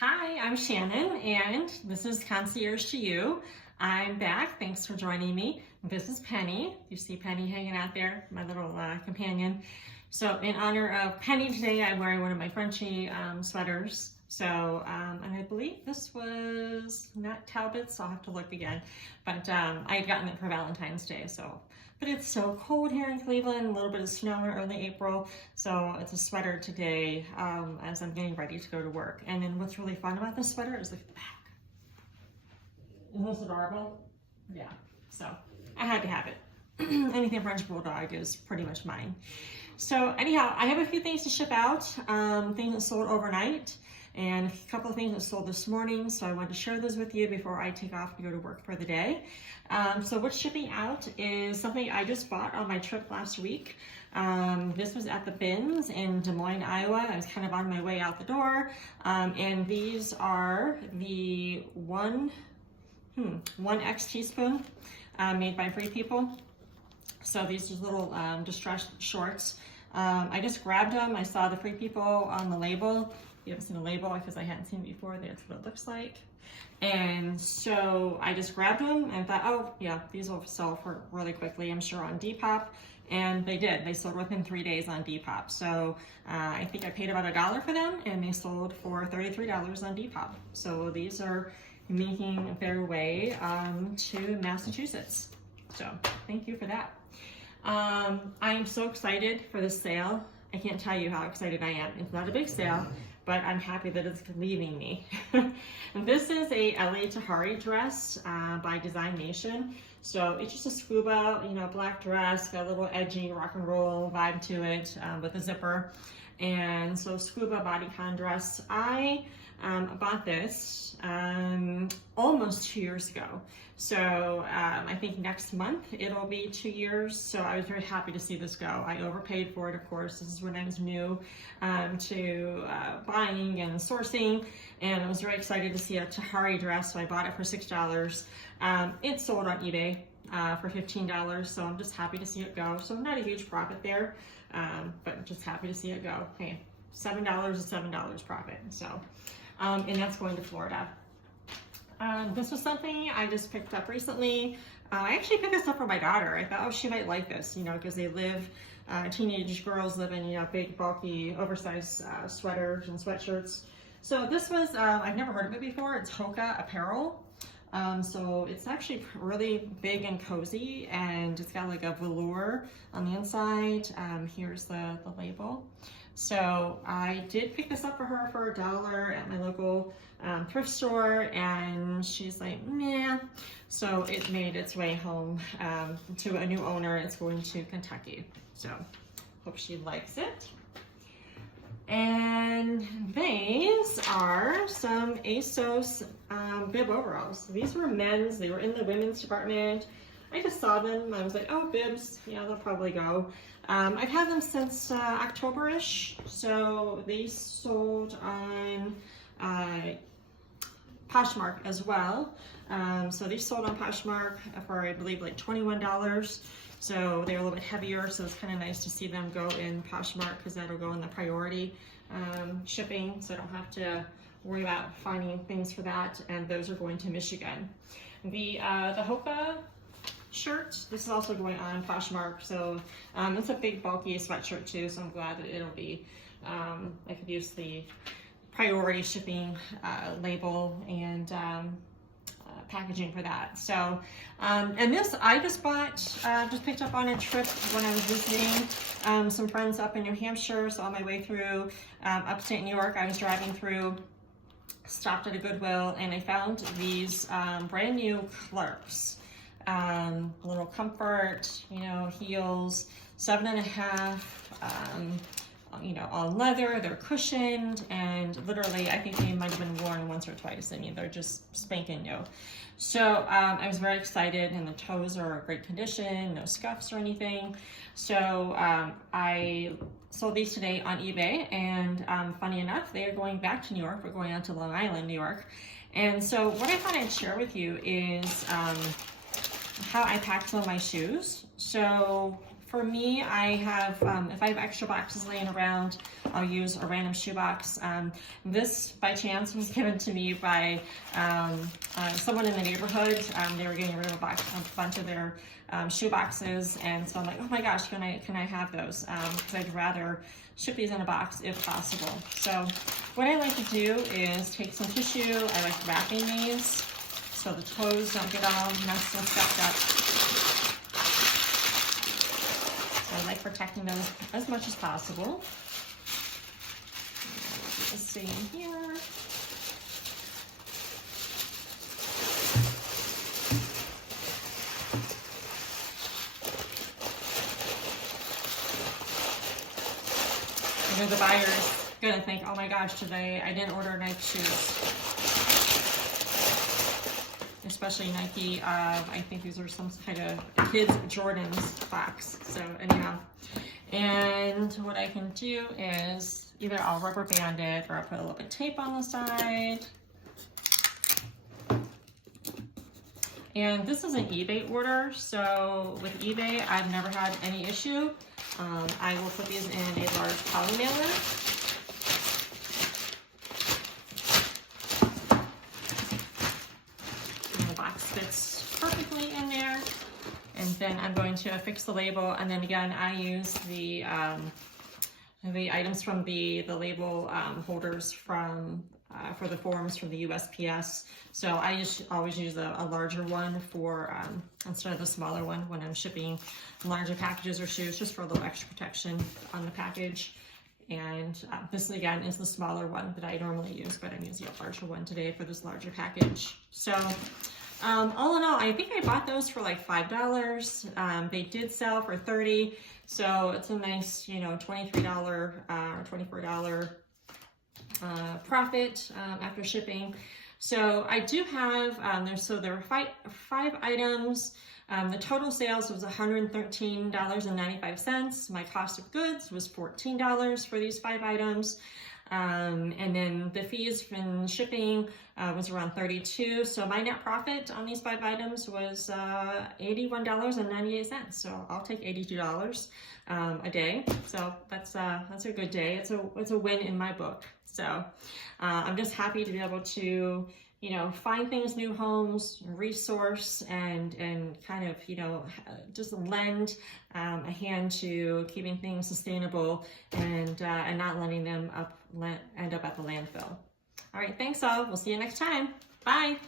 Hi, I'm Shannon, and this is Concierge to You. I'm back. Thanks for joining me. This is Penny. You see Penny hanging out there, my little companion. So in honor of Penny today, I'm wearing one of my Frenchie sweaters. So, and I believe this was not Talbot's, so I'll have to look again. But I had gotten it for Valentine's Day, so. But it's so cold here in Cleveland, a little bit of snow in early April. So it's a sweater today as I'm getting ready to go to work. And then what's really fun about this sweater is the back. Isn't this adorable? Yeah, so I had to have it. Anything French Bulldog is pretty much mine. So anyhow, I have a few things to ship out, things that sold overnight, and a couple of things that sold this morning. So I wanted to share those with you before I take off to go to work for the day. So what's shipping out is something I just bought on my trip last week. This was at the Bins in Des Moines, Iowa. I was kind of on my way out the door. And these are the 1X teaspoon made by Free People. So these are little distressed shorts. I just grabbed them. I saw the Free People on the label. You haven't seen the label because I hadn't seen it before. That's what it looks like. And so I just grabbed them and thought, oh yeah, these will sell for really quickly, I'm sure, on Depop. And they did. They sold within 3 days on Depop. So I think I paid about $1 for them, and they sold for $33 on Depop. So these are making their way to Massachusetts. So thank you for that. I'm so excited for this sale. I can't tell you how excited I am. It's not a big sale, but I'm happy that it's leaving me. This is a LA Tahari dress by Design Nation. So it's just a scuba, black dress, got a little edgy rock and roll vibe to it with a zipper. And so scuba bodycon dress. I bought this almost 2 years ago. So I think next month it'll be 2 years. So I was very happy to see this go. I overpaid for it, of course. This is when I was new to buying and sourcing. And I was very excited to see a Tahari dress. So I bought it for $6. It sold on eBay for $15. So I'm just happy to see it go. So not a huge profit there, but just happy to see it go. Hey, $7 is $7 profit. So, and that's going to Florida. This was something I just picked up recently. I actually picked this up for my daughter. I thought, oh, she might like this, because they live, teenage girls live in, big, bulky, oversized sweaters and sweatshirts. So this was, I've never heard of it before. It's Hoka apparel. So it's actually really big and cozy, and it's got like a velour on the inside. Here's the label. So I did pick this up for her for $1 at my local thrift store, and she's like, nah. So it made its way home to a new owner. It's going to Kentucky. So hope she likes it. And these are some ASOS bib overalls. These were men's. They were in the women's department. I just saw them. I was like, oh, bibs. Yeah, they'll probably go. I've had them since October-ish. So they sold on Poshmark as well. So they sold on Poshmark for, I believe, like $21. So they're a little bit heavier, so it's kind of nice to see them go in Poshmark because that'll go in the priority shipping, so I don't have to worry about finding things for that. And those are going to Michigan. The Hoka shirt, this is also going on Poshmark, so it's a big bulky sweatshirt too, so I'm glad that it'll be, I could use the priority shipping label and packaging for that. So, and this I just bought, just picked up on a trip when I was visiting some friends up in New Hampshire. So on my way through upstate New York, I was driving through, stopped at a Goodwill, and I found these brand new Clarks. Little comfort, heels, 7.5, all leather, they're cushioned, and literally I think they might have been worn once or twice. I mean, they're just spanking new. So I was very excited, and the toes are in great condition, no scuffs or anything. So I sold these today on eBay, and funny enough, they are going back to New York. We're going out to Long Island, New York. And so what I thought I'd share with you is how I packed some of my shoes. So For me, I have, if I have extra boxes laying around, I'll use a random shoebox. This, by chance, was given to me by someone in the neighborhood. They were getting rid of a bunch of their shoe boxes, and so I'm like, oh my gosh, can I have those? Because I'd rather ship these in a box if possible. So what I like to do is take some tissue. I like wrapping these so the toes don't get all messed and stuffed up. I like protecting them as much as possible. Let's see here. You know, the buyer's gonna think, oh my gosh, today I didn't order Nike shoes. Especially Nike, I think these are some kind of kids Jordans box. So anyhow, and what I can do is either I'll rubber band it or I'll put a little bit of tape on the side. And this is an eBay order, so with eBay, I've never had any issue. I will put these in a large poly mailer. Fits perfectly in there, and then I'm going to affix the label, and then again I use the items from the label holders from for the forms from the USPS. So I just always use a larger one for instead of the smaller one when I'm shipping larger packages or shoes, just for a little extra protection on the package. And this again is the smaller one that I normally use, but I'm using a larger one today for this larger package. So all in all, I think I bought those for like $5. They did sell for $30, so it's a nice, you know, $23 or $24 profit after shipping. So I do have there were five items. The total sales was $113.95. My cost of goods was $14 for these 5 items. And then the fees from shipping was around $32. So my net profit on these 5 items was $81.98. So I'll take $82 a day. So that's a good day. It's a win in my book. So I'm just happy to be able to, you know, find things, new homes, resource, and kind of, you know, just lend a hand to keeping things sustainable and not letting them end up at the landfill. All right, thanks all. We'll see you next time. Bye.